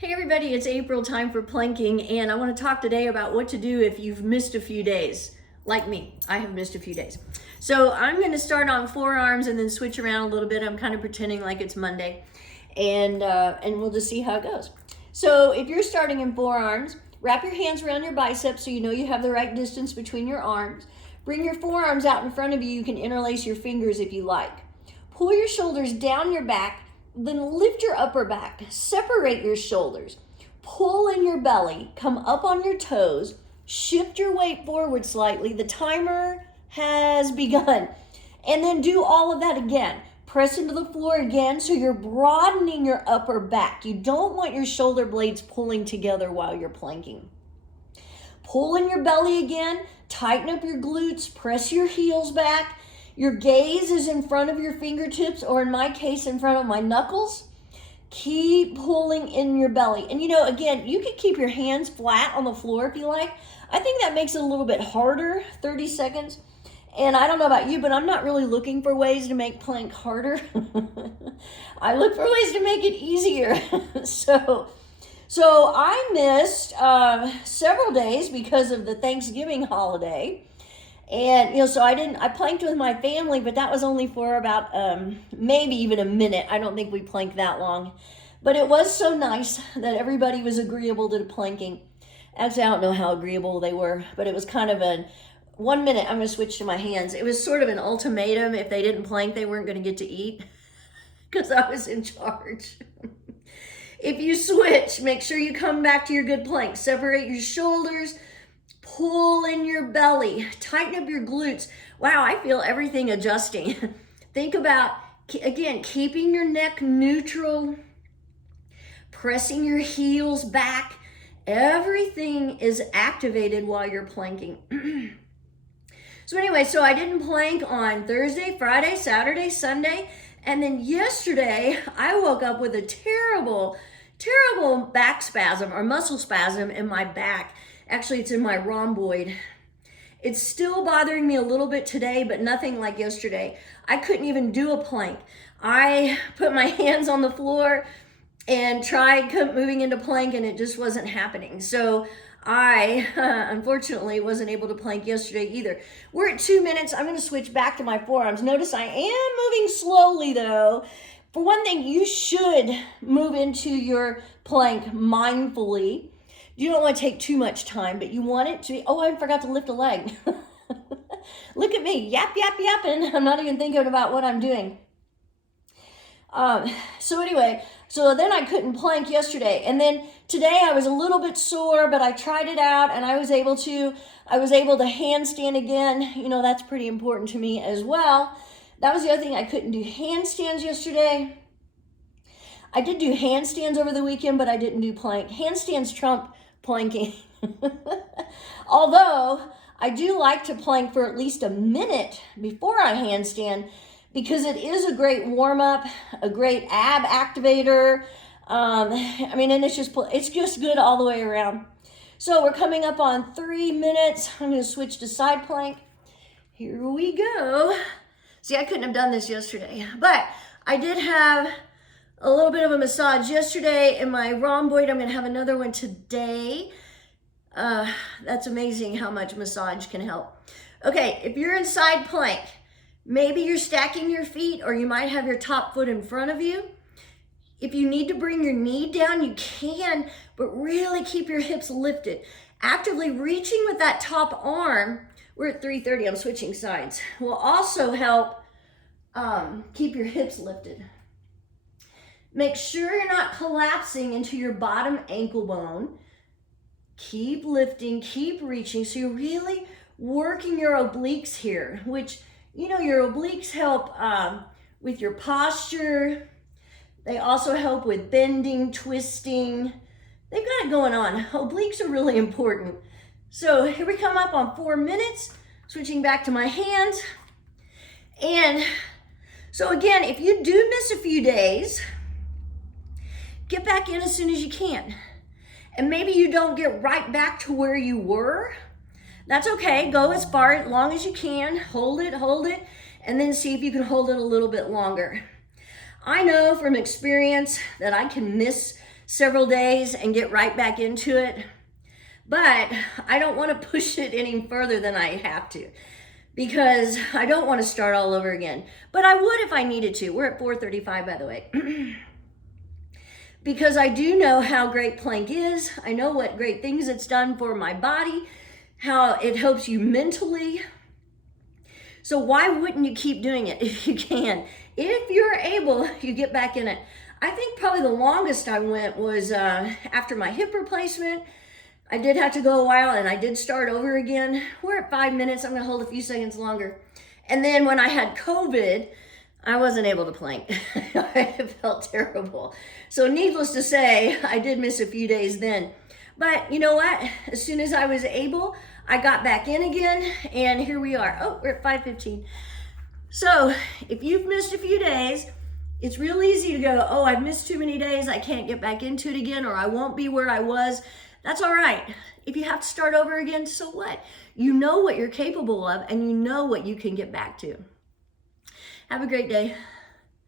Hey everybody, it's April, time for planking, and I want to talk today about what to do if you've missed a few days. Like me, I have missed a few days. So I'm going to start on forearms and then switch around a little bit. I'm kind of pretending like it's Monday, and we'll just see how it goes. So if you're starting in forearms, wrap your hands around your biceps so you know you have the right distance between your arms. Bring your forearms out in front of you. You can interlace your fingers if you like. Pull your shoulders down your back. Then lift your upper back, separate your shoulders, pull in your belly, come up on your toes, shift your weight forward slightly. The timer has begun. And then do all of that again. Press into the floor again so you're broadening your upper back. You don't want your shoulder blades pulling together while you're planking. Pull in your belly again, tighten up your glutes, press your heels back. Your gaze is in front of your fingertips, or in my case, in front of my knuckles. Keep pulling in your belly. And again, you can keep your hands flat on the floor if you like. I think that makes it a little bit harder, 30 seconds. And I don't know about you, but I'm not really looking for ways to make plank harder. I look for ways to make it easier. So I missed several days because of the Thanksgiving holiday. And, so I planked with my family, but that was only for about maybe even a minute. I don't think we planked that long. But it was so nice that everybody was agreeable to the planking. Actually, I don't know how agreeable they were, but it was kind of a 1 minute, I'm going to switch to my hands. It was sort of an ultimatum. If they didn't plank, they weren't going to get to eat because I was in charge. If you switch, make sure you come back to your good plank. Separate your shoulders. Pull in your belly, tighten up your glutes. Wow, I feel everything adjusting. Think about, again, keeping your neck neutral, pressing your heels back. Everything is activated while you're planking. So I didn't plank on Thursday, Friday, Saturday, Sunday, and then yesterday I woke up with a terrible back spasm or muscle spasm in my back. Actually, it's in my rhomboid. It's still bothering me a little bit today, but nothing like yesterday. I couldn't even do a plank. I put my hands on the floor and tried moving into plank, and it just wasn't happening. So I, unfortunately, wasn't able to plank yesterday either. We're at 2 minutes. I'm going to switch back to my forearms. Notice I am moving slowly, though. For one thing, you should move into your plank mindfully. You don't want to take too much time, but you want it to be, I forgot to lift a leg. Look at me, yapping. I'm not even thinking about what I'm doing. So then I couldn't plank yesterday. And then today I was a little bit sore, but I tried it out and I was able to handstand again. That's pretty important to me as well. That was the other thing. I couldn't do handstands yesterday. I did do handstands over the weekend, but I didn't do plank. Handstands trump planking. Although I do like to plank for at least a minute before I handstand because it is a great warm-up, a great ab activator. And it's just good all the way around. So we're coming up on 3 minutes. I'm going to switch to side plank. Here we go. See, I couldn't have done this yesterday, but I did have a little bit of a massage yesterday in my rhomboid. I'm going to have another one today. That's amazing how much massage can help. Okay, if you're in side plank, maybe you're stacking your feet or you might have your top foot in front of you. If you need to bring your knee down, you can, but really keep your hips lifted. Actively reaching with that top arm, we're at 3:30, I'm switching sides, will also help keep your hips lifted. Make sure you're not collapsing into your bottom ankle bone. Keep lifting, keep reaching. So you're really working your obliques here, which, your obliques help with your posture. They also help with bending, twisting. They've got it going on. Obliques are really important. So here we come up on 4 minutes, switching back to my hands. And so again, if you do miss a few days, get back in as soon as you can. And maybe you don't get right back to where you were. That's okay. Go as long as you can. Hold it, and then see if you can hold it a little bit longer. I know from experience that I can miss several days and get right back into it. But I don't want to push it any further than I have to, because I don't want to start all over again. But I would if I needed to. We're at 4:35, by the way. Because I do know how great plank is. I know what great things it's done for my body, how it helps you mentally. So why wouldn't you keep doing it if you can? If you're able, you get back in it. I think probably the longest I went was after my hip replacement. I did have to go a while, and I did start over again. We're at 5 minutes. I'm gonna hold a few seconds longer. And then when I had COVID, I wasn't able to plank. I felt terrible. So needless to say, I did miss a few days then. But you know what? As soon as I was able, I got back in again, and here we are. Oh, we're at 5:15. So if you've missed a few days, it's real easy to go, oh, I've missed too many days. I can't get back into it again, or I won't be where I was. That's all right. If you have to start over again, so what? You know what you're capable of, and you know what you can get back to. Have a great day.